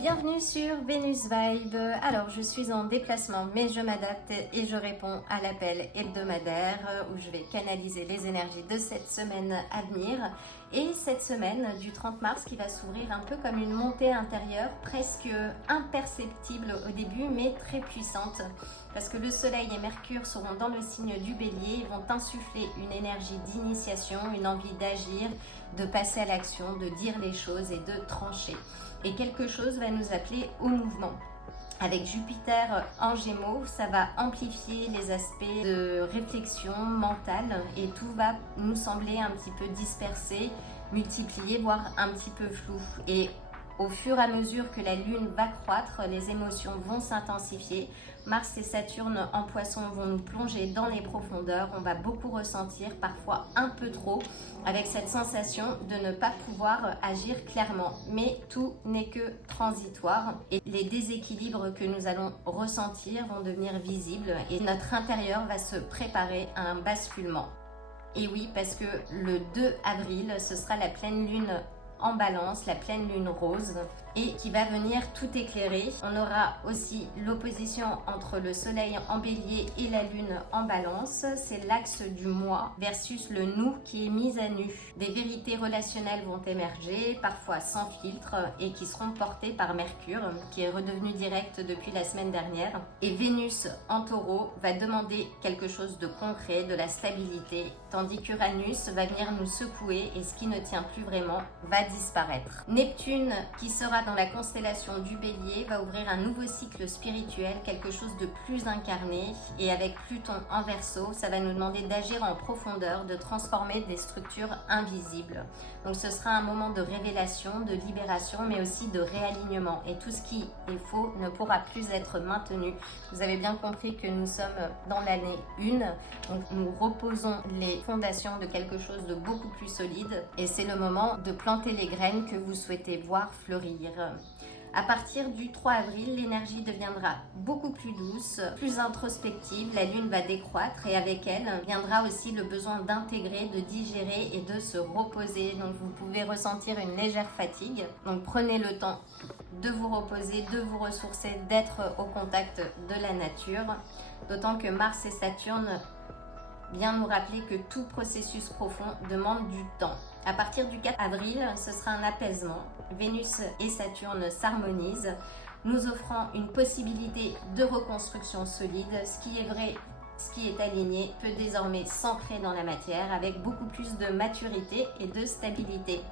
Bienvenue sur Vénus Vibe. Alors je suis en déplacement mais je m'adapte et je réponds à l'appel hebdomadaire où je vais canaliser les énergies de cette semaine à venir. Et cette semaine du 30 mars qui va s'ouvrir un peu comme une montée intérieure, presque imperceptible au début mais très puissante. Parce que le soleil et Mercure seront dans le signe du bélier et vont insuffler une énergie d'initiation, une envie d'agir, de passer à l'action, de dire les choses et de trancher. Et quelque chose va nous appeler au mouvement. Avec Jupiter en Gémeaux, ça va amplifier les aspects de réflexion mentale et tout va nous sembler un petit peu dispersé, multiplié, voire un petit peu flou. Et au fur et à mesure que la Lune va croître, les émotions vont s'intensifier. Mars et Saturne en Poisson vont nous plonger dans les profondeurs. On va beaucoup ressentir, parfois un peu trop, avec cette sensation de ne pas pouvoir agir clairement. Mais tout n'est que transitoire et les déséquilibres que nous allons ressentir vont devenir visibles et notre intérieur va se préparer à un basculement. Et oui, parce que le 2 avril, ce sera la pleine lune en balance, la pleine lune rose, et qui va venir tout éclairer. On aura aussi l'opposition entre le soleil en bélier et la lune en balance. C'est l'axe du moi versus le nous qui est mis à nu. Des vérités relationnelles vont émerger, parfois sans filtre, et qui seront portées par Mercure, qui est redevenu direct depuis la semaine dernière. Et Vénus en taureau va demander quelque chose de concret, de la stabilité, tandis qu'Uranus va venir nous secouer et ce qui ne tient plus vraiment va disparaître. Neptune, qui sera dans la constellation du Bélier, va ouvrir un nouveau cycle spirituel, quelque chose de plus incarné, et avec Pluton en Verseau, ça va nous demander d'agir en profondeur, de transformer des structures invisibles. Donc ce sera un moment de révélation, de libération, mais aussi de réalignement, et tout ce qui est faux ne pourra plus être maintenu. Vous avez bien compris que nous sommes dans l'année 1, donc nous reposons les fondations de quelque chose de beaucoup plus solide, et c'est le moment de planter les graines que vous souhaitez voir fleurir. À partir du 3 avril, l'énergie deviendra beaucoup plus douce, plus introspective, la lune va décroître et avec elle viendra aussi le besoin d'intégrer, de digérer et de se reposer. Donc vous pouvez ressentir une légère fatigue. Donc prenez le temps de vous reposer, de vous ressourcer, d'être au contact de la nature. D'autant que Mars et Saturne viennent nous rappeler que tout processus profond demande du temps. À partir du 4 avril, ce sera un apaisement. Vénus et Saturne s'harmonisent, nous offrant une possibilité de reconstruction solide. Ce qui est vrai, ce qui est aligné peut désormais s'ancrer dans la matière avec beaucoup plus de maturité et de stabilité.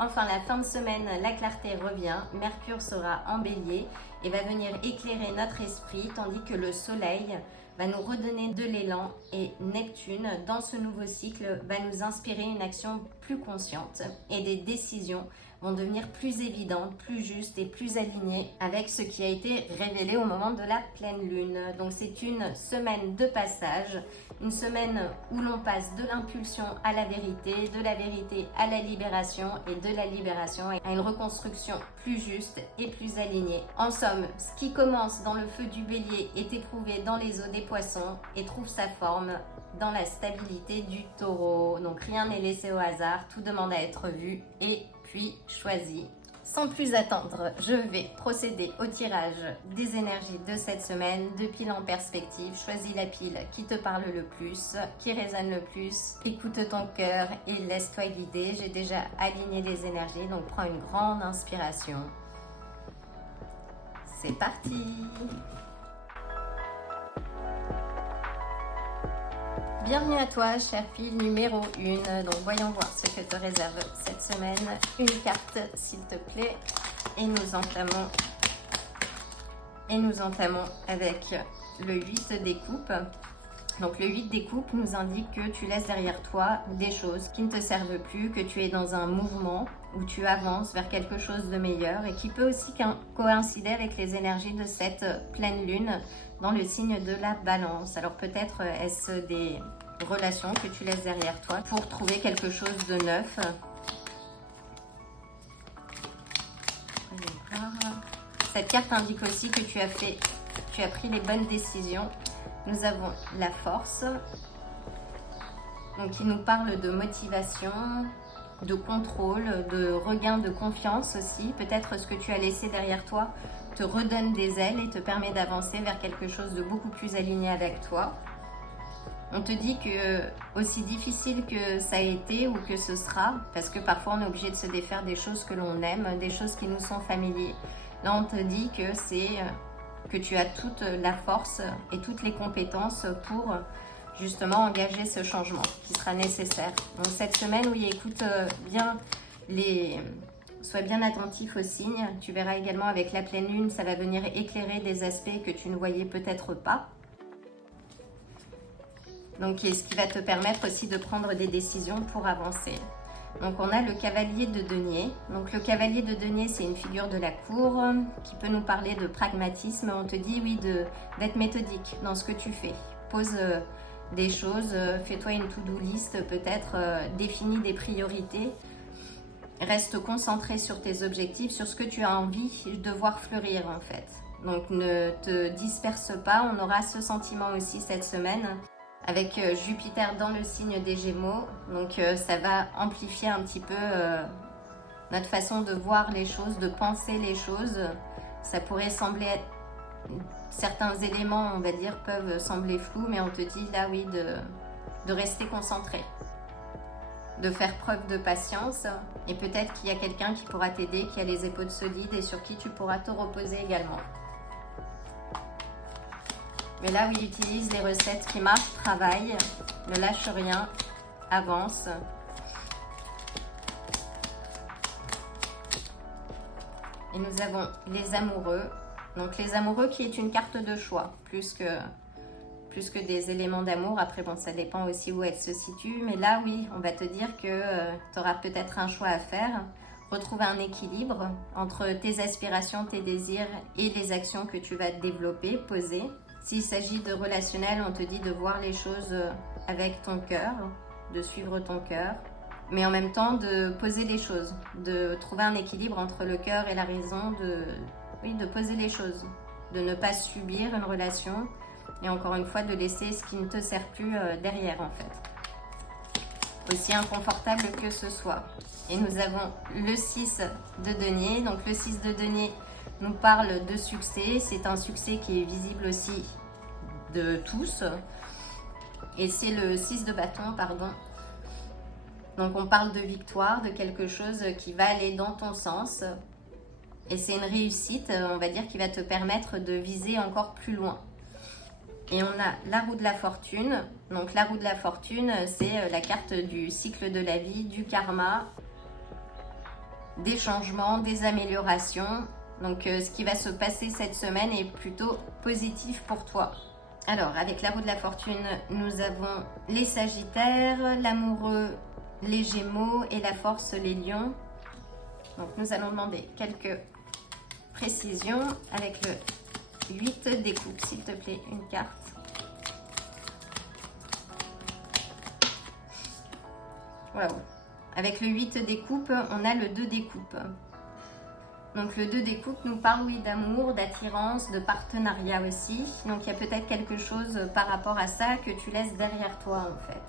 Enfin, la fin de semaine, la clarté revient, Mercure sera en bélier et va venir éclairer notre esprit, tandis que le soleil va nous redonner de l'élan et Neptune, dans ce nouveau cycle, va nous inspirer une action plus consciente et des décisions vont devenir plus évidentes, plus justes et plus alignées avec ce qui a été révélé au moment de la pleine lune. Donc c'est une semaine de passage, une semaine où l'on passe de l'impulsion à la vérité, de la vérité à la libération et de la libération à une reconstruction plus juste et plus alignée. En somme, ce qui commence dans le feu du bélier est éprouvé dans les eaux des poissons et trouve sa forme dans la stabilité du taureau. Donc rien n'est laissé au hasard, tout demande à être vu et puis choisi. Sans plus attendre, je vais procéder au tirage des énergies de cette semaine, de pile en perspective. Choisis la pile qui te parle le plus, qui résonne le plus. Écoute ton cœur et laisse-toi guider. J'ai déjà aligné les énergies, donc prends une grande inspiration. C'est parti! Bienvenue à toi, chère fille numéro 1. Donc voyons voir ce que te réserve cette semaine. Une carte, s'il te plaît. Et nous entamons avec le 8 des coupes. Donc le 8 des coupes nous indique que tu laisses derrière toi des choses qui ne te servent plus, que tu es dans un mouvement où tu avances vers quelque chose de meilleur et qui peut aussi coïncider avec les énergies de cette pleine lune dans le signe de la balance. Alors peut-être est-ce des relations que tu laisses derrière toi pour trouver quelque chose de neuf. Cette carte indique aussi que tu as pris les bonnes décisions. Nous avons la force, donc qui nous parle de motivation, de contrôle, de regain de confiance aussi. Peut-être ce que tu as laissé derrière toi te redonne des ailes et te permet d'avancer vers quelque chose de beaucoup plus aligné avec toi. On te dit que, aussi difficile que ça a été ou que ce sera, parce que parfois on est obligé de se défaire des choses que l'on aime, des choses qui nous sont familières. Là on te dit que tu as toute la force et toutes les compétences pour justement engager ce changement qui sera nécessaire. Donc cette semaine, oui, écoute bien sois bien attentif aux signes. Tu verras également avec la pleine lune, ça va venir éclairer des aspects que tu ne voyais peut-être pas. Donc, ce qui va te permettre aussi de prendre des décisions pour avancer. Donc, on a le cavalier de denier. Donc, le cavalier de denier, c'est une figure de la cour qui peut nous parler de pragmatisme. On te dit, oui, d'être méthodique dans ce que tu fais. Pose des choses, fais-toi une to-do list, peut-être définis des priorités. Reste concentré sur tes objectifs, sur ce que tu as envie de voir fleurir en fait. Donc ne te disperse pas, on aura ce sentiment aussi cette semaine avec Jupiter dans le signe des Gémeaux. Donc ça va amplifier un petit peu notre façon de voir les choses, de penser les choses. Ça pourrait sembler certains éléments, on va dire, peuvent sembler flous, mais on te dit là oui de rester concentré, de faire preuve de patience, et peut-être qu'il y a quelqu'un qui pourra t'aider, qui a les épaules solides et sur qui tu pourras te reposer également. Mais là, oui, utilise les recettes qui marchent, travaille, ne lâche rien, avance. Et nous avons les amoureux. Donc les amoureux qui est une carte de choix, plus que des éléments d'amour. Après, bon, ça dépend aussi où elle se situe. Mais là, oui, on va te dire que tu auras peut-être un choix à faire. Retrouver un équilibre entre tes aspirations, tes désirs et les actions que tu vas développer, poser. S'il s'agit de relationnel, on te dit de voir les choses avec ton cœur, de suivre ton cœur. Mais en même temps, de poser les choses, de trouver un équilibre entre le cœur et la raison, de poser les choses, de ne pas subir une relation. Et encore une fois, de laisser ce qui ne te sert plus derrière en fait. Aussi inconfortable que ce soit. Et nous avons le 6 de denier. Donc le 6 de denier nous parle de succès. C'est un succès qui est visible aussi de tous. Et c'est le 6 de bâton, pardon. Donc on parle de victoire, de quelque chose qui va aller dans ton sens. Et c'est une réussite, on va dire, qui va te permettre de viser encore plus loin. Et on a la roue de la fortune. Donc la roue de la fortune, c'est la carte du cycle de la vie, du karma, des changements, des améliorations. Donc ce qui va se passer cette semaine est plutôt positif pour toi. Alors avec la roue de la fortune, nous avons les Sagittaires, l'amoureux, les Gémeaux et la force, les Lions. Donc nous allons demander quelques précisions avec le 8 des coupes, s'il te plaît, une carte. Waouh. Avec le 8 des coupes, on a le 2 des coupes. Donc le 2 des coupes nous parle, oui, d'amour, d'attirance, de partenariat aussi. Donc il y a peut-être quelque chose par rapport à ça que tu laisses derrière toi en fait.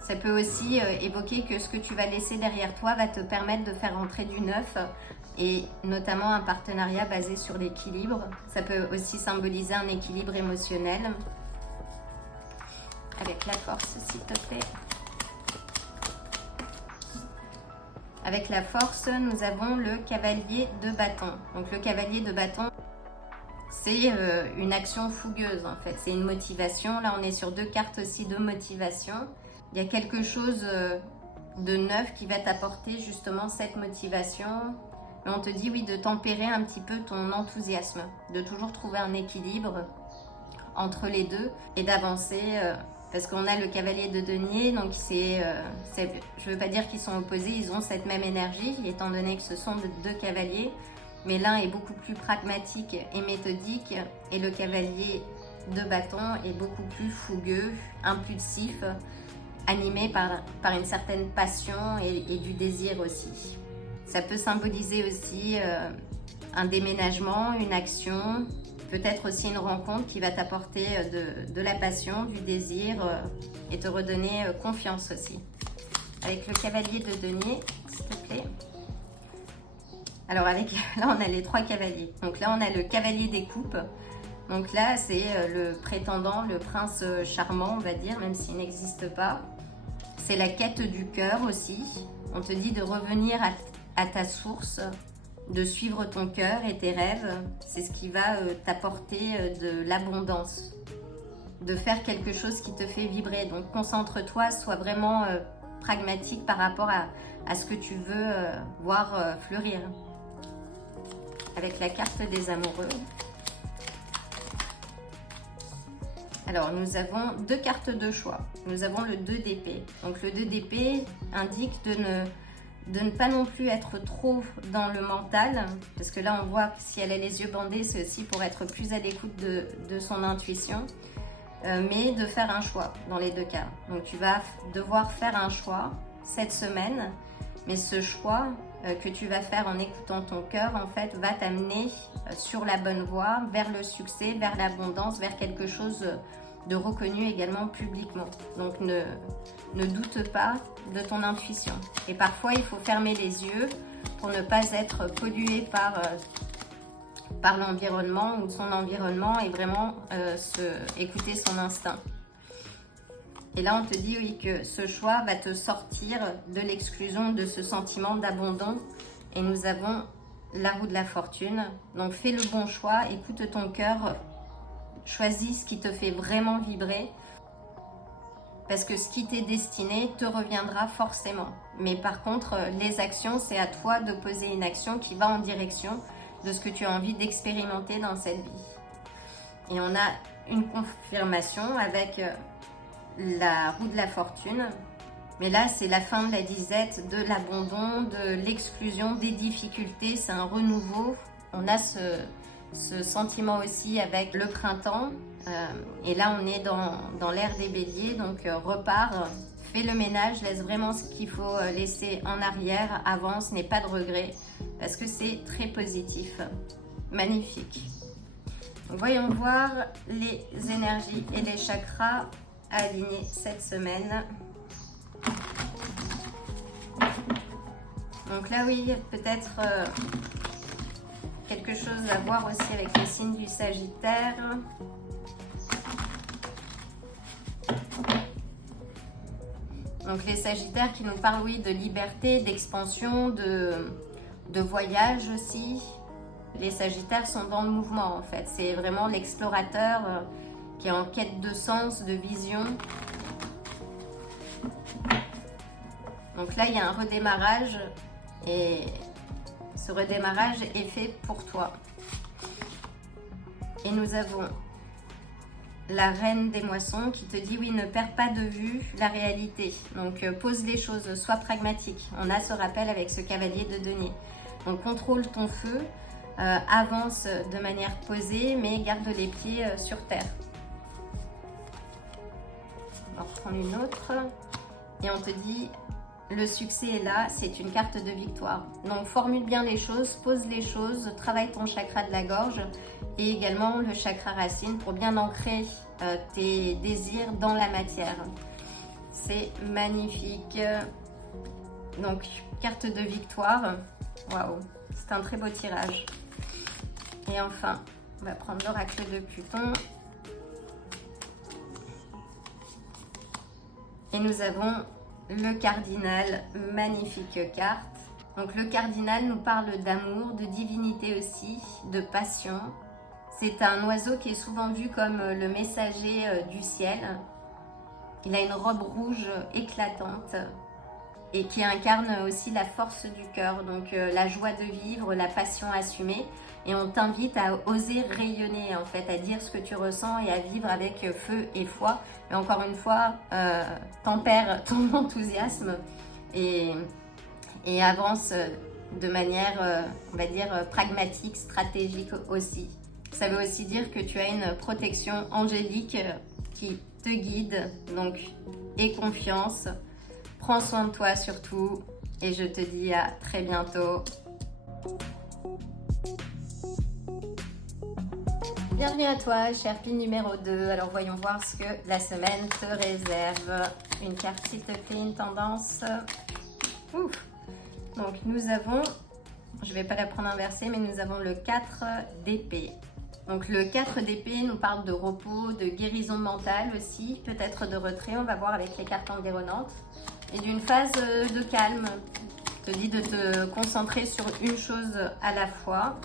Ça peut aussi évoquer que ce que tu vas laisser derrière toi va te permettre de faire entrer du neuf et notamment un partenariat basé sur l'équilibre. Ça peut aussi symboliser un équilibre émotionnel. Avec la force, s'il te plaît. Avec la force, nous avons le cavalier de bâton. Donc le cavalier de bâton, c'est une action fougueuse en fait. C'est une motivation. Là, on est sur 2 cartes aussi de motivation. Il y a quelque chose de neuf qui va t'apporter justement cette motivation. Mais on te dit oui de tempérer un petit peu ton enthousiasme, de toujours trouver un équilibre entre les deux et d'avancer parce qu'on a le cavalier de denier, donc je ne veux pas dire qu'ils sont opposés, ils ont cette même énergie étant donné que ce sont 2 cavaliers, mais l'un est beaucoup plus pragmatique et méthodique et le cavalier de bâton est beaucoup plus fougueux, impulsif, animé par une certaine passion et du désir aussi. Ça peut symboliser aussi un déménagement, une action, peut-être aussi une rencontre qui va t'apporter de la passion, du désir et te redonner confiance aussi. avec le cavalier de denier, s'il te plaît. Alors là on a les 3 cavaliers. Donc là on a le cavalier des coupes. Donc là c'est le prétendant, le prince charmant on va dire, même s'il n'existe pas. C'est la quête du cœur aussi. On te dit de revenir à ta source, de suivre ton cœur et tes rêves. C'est ce qui va t'apporter de l'abondance, de faire quelque chose qui te fait vibrer. Donc concentre-toi, sois vraiment pragmatique par rapport à ce que tu veux voir fleurir. Avec la carte des amoureux. Alors, nous avons 2 cartes de choix. Nous avons le 2 d'épée. Donc, le 2 d'épée indique de ne pas non plus être trop dans le mental. Parce que là, on voit que si elle a les yeux bandés, c'est aussi pour être plus à l'écoute de son intuition. Mais de faire un choix dans les 2 cas. Donc, tu vas devoir faire un choix cette semaine. Mais ce choix que tu vas faire en écoutant ton cœur, en fait, va t'amener sur la bonne voie, vers le succès, vers l'abondance, vers quelque chose de reconnu également publiquement. Donc, ne doute pas de ton intuition. Et parfois, il faut fermer les yeux pour ne pas être pollué par l'environnement ou son environnement et vraiment écouter son instinct. Et là, on te dit oui que ce choix va te sortir de l'exclusion de ce sentiment d'abandon. Et nous avons la roue de la fortune. Donc, fais le bon choix, écoute ton cœur, choisis ce qui te fait vraiment vibrer. Parce que ce qui t'est destiné te reviendra forcément. Mais par contre, les actions, c'est à toi de poser une action qui va en direction de ce que tu as envie d'expérimenter dans cette vie. Et on a une confirmation avec la roue de la fortune, mais là c'est la fin de la disette, de l'abandon, de l'exclusion, des difficultés, c'est un renouveau. On a ce sentiment aussi avec le printemps, et là on est dans l'ère des béliers, donc repars, fais le ménage, laisse vraiment ce qu'il faut laisser en arrière, avance, n'aie pas de regrets, parce que c'est très positif, magnifique. Donc, voyons voir les énergies et les chakras à aligner cette semaine. Donc là oui, peut-être quelque chose à voir aussi avec le signe du Sagittaire. Donc les Sagittaires qui nous parlent oui de liberté, d'expansion, de voyage aussi. Les Sagittaires sont dans le mouvement en fait, c'est vraiment l'explorateur qui est en quête de sens, de vision. Donc là, il y a un redémarrage et ce redémarrage est fait pour toi. Et nous avons la reine des moissons qui te dit oui, ne perds pas de vue la réalité. Donc pose les choses, sois pragmatique. On a ce rappel avec ce cavalier de denier. Donc contrôle ton feu, avance de manière posée, mais garde les pieds sur terre. On va reprendre une autre et on te dit le succès est là, c'est une carte de victoire. Donc formule bien les choses, pose les choses, travaille ton chakra de la gorge et également le chakra racine pour bien ancrer tes désirs dans la matière. C'est magnifique. Donc carte de victoire, waouh, c'est un très beau tirage. Et enfin, on va prendre l'oracle de Pluton. Et nous avons le cardinal, magnifique carte. Donc le cardinal nous parle d'amour, de divinité aussi, de passion. C'est un oiseau qui est souvent vu comme le messager du ciel. Il a une robe rouge éclatante et qui incarne aussi la force du cœur, donc la joie de vivre, la passion assumée. Et on t'invite à oser rayonner, en fait, à dire ce que tu ressens et à vivre avec feu et foi. Mais encore une fois, tempère ton enthousiasme et avance de manière, on va dire, pragmatique, stratégique aussi. Ça veut aussi dire que tu as une protection angélique qui te guide, donc aie confiance. Prends soin de toi surtout et je te dis à très bientôt. Bienvenue à toi, cher pile numéro 2. Alors voyons voir ce que la semaine te réserve. Une carte s'il te plaît, une tendance. Ouf. Donc nous avons, je ne vais pas la prendre inversée, mais nous avons le 4 d'épée. Donc le 4 d'épée nous parle de repos, de guérison mentale aussi, peut-être de retrait, on va voir avec les cartes environnantes. Et d'une phase de calme. Je te dis de te concentrer sur une chose à la fois.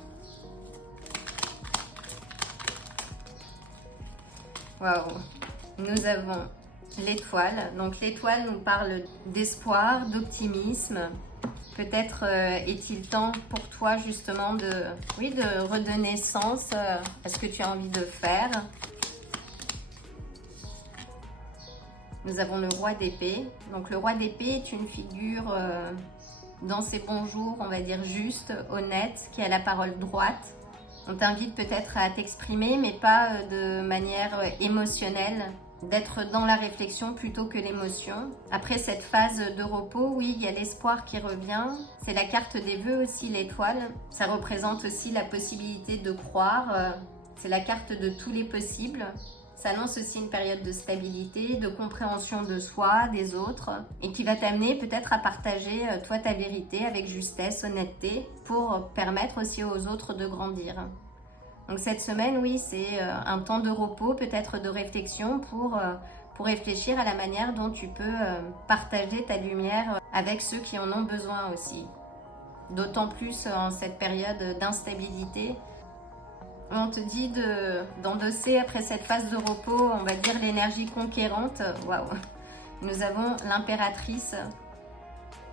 Waouh. Nous avons l'étoile. Donc l'étoile nous parle d'espoir, d'optimisme. Peut-être est-il temps pour toi justement de redonner sens à ce que tu as envie de faire. Nous avons le roi d'épée. Donc le roi d'épée est une figure dans ses bons jours, on va dire juste, honnête, qui a la parole droite. On t'invite peut-être à t'exprimer, mais pas de manière émotionnelle, d'être dans la réflexion plutôt que l'émotion. Après cette phase de repos, oui, il y a l'espoir qui revient. C'est la carte des vœux aussi, l'étoile. Ça représente aussi la possibilité de croire. C'est la carte de tous les possibles. Ça annonce aussi une période de stabilité, de compréhension de soi, des autres, et qui va t'amener peut-être à partager toi ta vérité avec justesse, honnêteté, pour permettre aussi aux autres de grandir. Donc cette semaine, oui, c'est un temps de repos, peut-être de réflexion pour réfléchir à la manière dont tu peux partager ta lumière avec ceux qui en ont besoin aussi. D'autant plus en cette période d'instabilité. On te dit d'endosser après cette phase de repos, on va dire l'énergie conquérante. Waouh! Nous avons l'impératrice,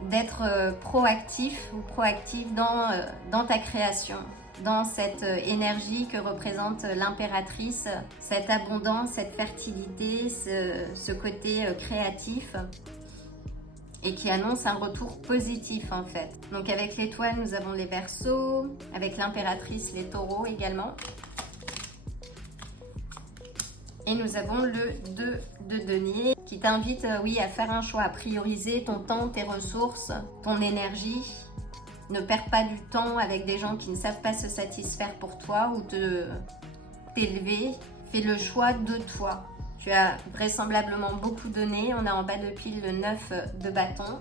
d'être proactif ou proactive dans ta création, dans cette énergie que représente l'impératrice, cette abondance, cette fertilité, ce côté créatif et qui annonce un retour positif en fait. Donc avec l'étoile, nous avons les Verseaux, avec l'impératrice, les Taureaux également. Et nous avons le 2 de denier qui t'invite oui, à faire un choix, à prioriser ton temps, tes ressources, ton énergie. Ne perds pas du temps avec des gens qui ne savent pas se satisfaire pour toi ou t'élever. Fais le choix de toi. Tu as vraisemblablement beaucoup donné. On a en bas de pile le 9 de bâton.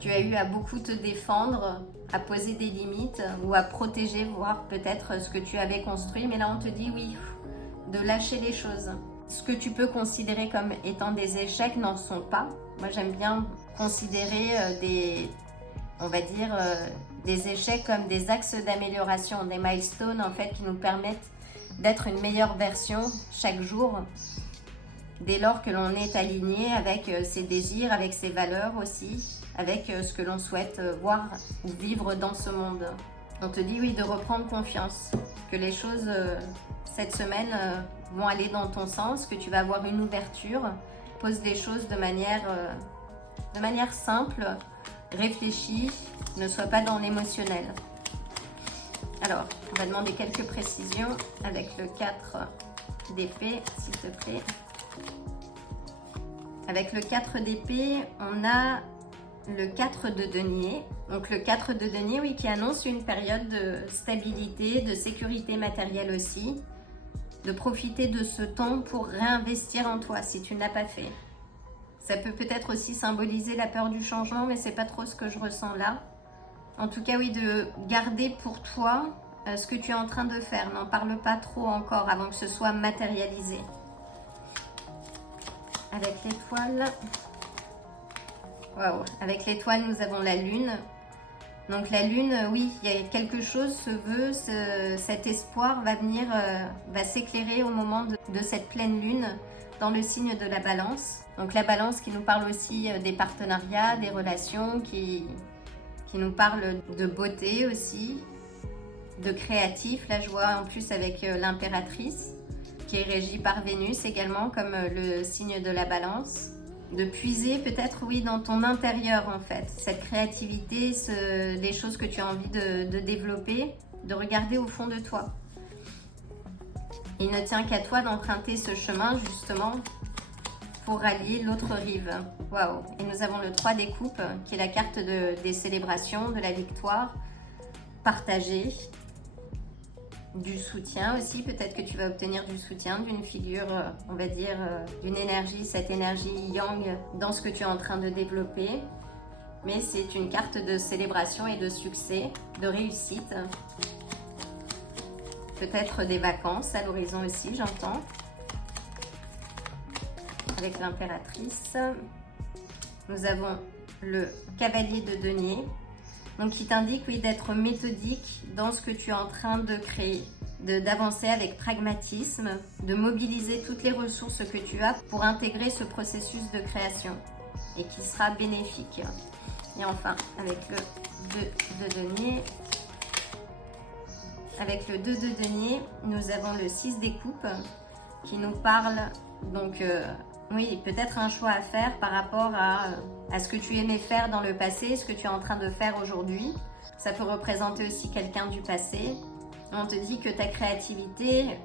Tu as eu à beaucoup te défendre, à poser des limites ou à protéger, voire peut-être ce que tu avais construit. Mais là, on te dit oui, de lâcher les choses. Ce que tu peux considérer comme étant des échecs n'en sont pas. Moi, j'aime bien considérer on va dire, des échecs comme des axes d'amélioration, des milestones en fait qui nous permettent d'être une meilleure version chaque jour dès lors que l'on est aligné avec ses désirs, avec ses valeurs aussi, avec ce que l'on souhaite voir ou vivre dans ce monde. On te dit oui de reprendre confiance, que les choses cette semaine vont aller dans ton sens, que tu vas avoir une ouverture, pose les choses de manière simple, réfléchis, ne sois pas dans l'émotionnel. Alors, on va demander quelques précisions avec le 4 d'épée, s'il te plaît. Avec le 4 d'épée, on a le 4 de denier. Donc le 4 de denier, oui, qui annonce une période de stabilité, de sécurité matérielle aussi. De profiter de ce temps pour réinvestir en toi si tu ne l'as pas fait. Ça peut peut-être aussi symboliser la peur du changement, mais c'est pas trop ce que je ressens là. En tout cas, oui, de garder pour toi ce que tu es en train de faire. N'en parle pas trop encore avant que ce soit matérialisé. Avec l'étoile, waouh! Avec l'étoile, nous avons la lune. Donc la lune, oui, il y a quelque chose, ce vœu, cet espoir va venir, va s'éclairer au moment de cette pleine lune dans le signe de la balance. Donc la balance qui nous parle aussi des partenariats, des relations, qui nous parle de beauté aussi, de créatif. Là je vois en plus avec l'impératrice qui est régie par Vénus également comme le signe de la balance. De puiser peut-être oui dans ton intérieur en fait, cette créativité, les choses que tu as envie de développer, de regarder au fond de toi. Il ne tient qu'à toi d'emprunter ce chemin justement pour rallier l'autre rive. Waouh! Et nous avons le 3 des coupes qui est la carte des célébrations, de la victoire partagée. du soutien aussi. Peut-être que tu vas obtenir du soutien d'une figure, on va dire, d'une énergie, cette énergie yang dans ce que tu es en train de développer. Mais c'est une carte de célébration et de succès, de réussite. Peut-être des vacances à l'horizon aussi, j'entends. Avec l'impératrice. Nous avons le cavalier de denier. Donc qui t'indique, oui, d'être méthodique dans ce que tu es en train de créer. D'avancer avec pragmatisme, de mobiliser toutes les ressources que tu as pour intégrer ce processus de création et qui sera bénéfique. Et enfin, avec le 2 de denier, avec le 2 de denier, nous avons le 6 des coupes qui nous parle, donc oui, peut-être un choix à faire par rapport à ce que tu aimais faire dans le passé, ce que tu es en train de faire aujourd'hui. Ça peut représenter aussi quelqu'un du passé. On te dit que ta créativité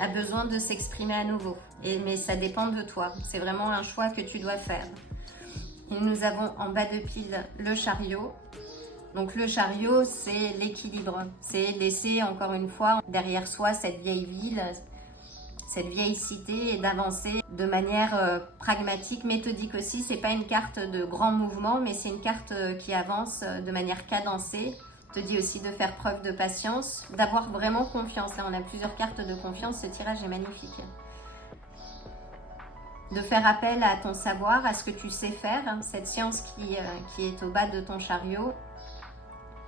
a besoin de s'exprimer à nouveau. Mais ça dépend de toi. C'est vraiment un choix que tu dois faire. Et nous avons en bas de pile le chariot. Donc le chariot, c'est l'équilibre. C'est laisser encore une fois derrière soi cette vieille ville, cette vieille cité et d'avancer de manière pragmatique, méthodique aussi. C'est pas une carte de grand mouvement, mais c'est une carte qui avance de manière cadencée. Te dit aussi de faire preuve de patience, d'avoir vraiment confiance. Là, on a plusieurs cartes de confiance. Ce tirage est magnifique. De faire appel à ton savoir, à ce que tu sais faire, cette science qui est au bas de ton chariot.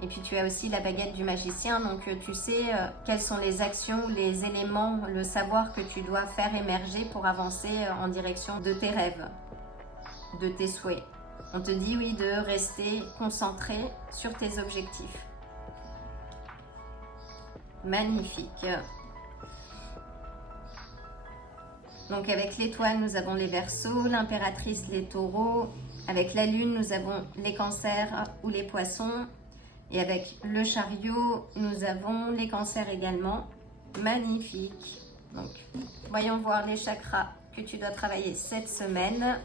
Et puis tu as aussi la baguette du magicien, donc tu sais quelles sont les actions, les éléments, le savoir que tu dois faire émerger pour avancer en direction de tes rêves, de tes souhaits. On te dit oui de rester concentré sur tes objectifs. Magnifique. Donc avec l'étoile, nous avons les Verseaux, l'impératrice, les Taureaux. Avec la lune, nous avons les Cancers ou les Poissons. Et avec le chariot, nous avons les Cancers également. Magnifique. Donc, voyons voir les chakras que tu dois travailler cette semaine.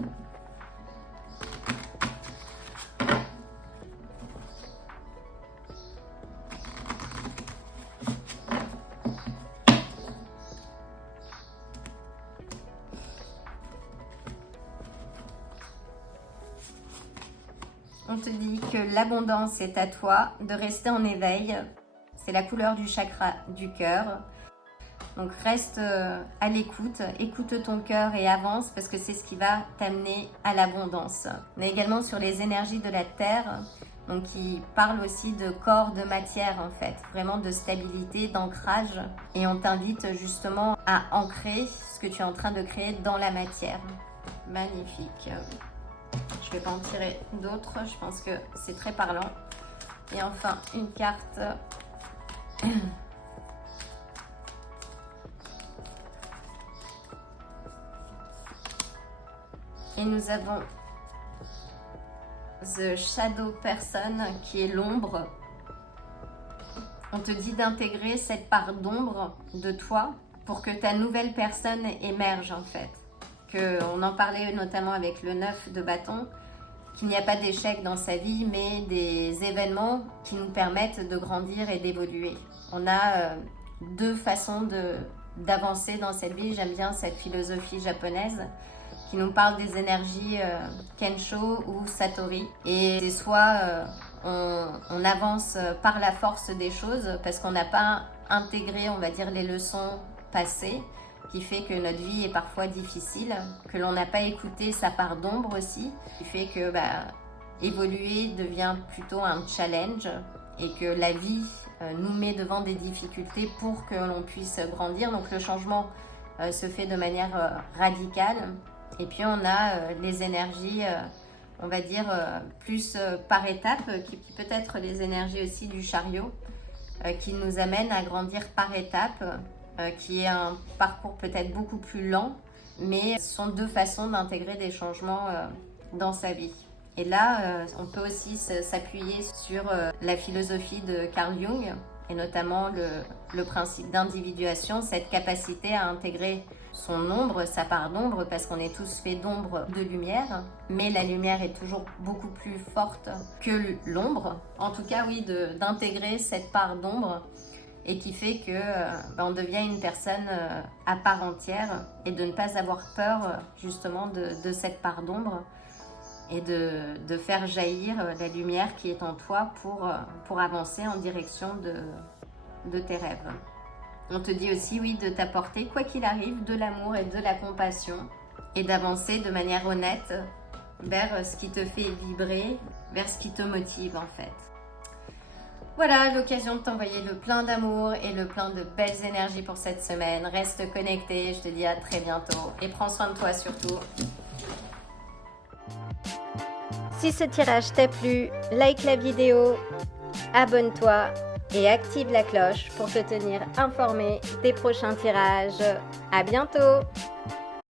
On te dit que l'abondance est à toi, de rester en éveil. C'est la couleur du chakra du cœur. Donc reste à l'écoute, écoute ton cœur et avance parce que c'est ce qui va t'amener à l'abondance. On est également sur les énergies de la terre, donc qui parle aussi de corps, de matière en fait, vraiment de stabilité, d'ancrage. Et on t'invite justement à ancrer ce que tu es en train de créer dans la matière. Magnifique. Je ne vais pas en tirer d'autres, je pense que c'est très parlant. Et enfin, une carte. Et nous avons The Shadow Person, qui est l'ombre. On te dit d'intégrer cette part d'ombre de toi pour que ta nouvelle personne émerge en fait. On en parlait notamment avec le 9 de bâton, qu'il n'y a pas d'échec dans sa vie, mais des événements qui nous permettent de grandir et d'évoluer. On a deux façons d'avancer dans cette vie. J'aime bien cette philosophie japonaise qui nous parle des énergies Kensho ou Satori. Et c'est soit on avance par la force des choses parce qu'on n'a pas intégré, on va dire, les leçons passées, qui fait que notre vie est parfois difficile, que l'on n'a pas écouté sa part d'ombre aussi, qui fait que évoluer devient plutôt un challenge et que la vie nous met devant des difficultés pour que l'on puisse grandir. Donc le changement se fait de manière radicale. Et puis on a les énergies, on va dire, plus par étapes, qui peut être les énergies aussi du chariot, qui nous amènent à grandir par étapes, qui est un parcours peut-être beaucoup plus lent, mais ce sont deux façons d'intégrer des changements dans sa vie. Et là, on peut aussi s'appuyer sur la philosophie de Carl Jung, et notamment le principe d'individuation, cette capacité à intégrer son ombre, sa part d'ombre, parce qu'on est tous faits d'ombre, de lumière, mais la lumière est toujours beaucoup plus forte que l'ombre. En tout cas, oui, d'intégrer cette part d'ombre et qui fait que on devient une personne à part entière et de ne pas avoir peur justement de cette part d'ombre et de faire jaillir la lumière qui est en toi pour avancer en direction de tes rêves. On te dit aussi, oui, de t'apporter, quoi qu'il arrive, de l'amour et de la compassion et d'avancer de manière honnête vers ce qui te fait vibrer, vers ce qui te motive en fait. Voilà, l'occasion de t'envoyer le plein d'amour et le plein de belles énergies pour cette semaine. Reste connecté, je te dis à très bientôt et prends soin de toi surtout. Si ce tirage t'a plu, like la vidéo, abonne-toi et active la cloche pour te tenir informé des prochains tirages. À bientôt!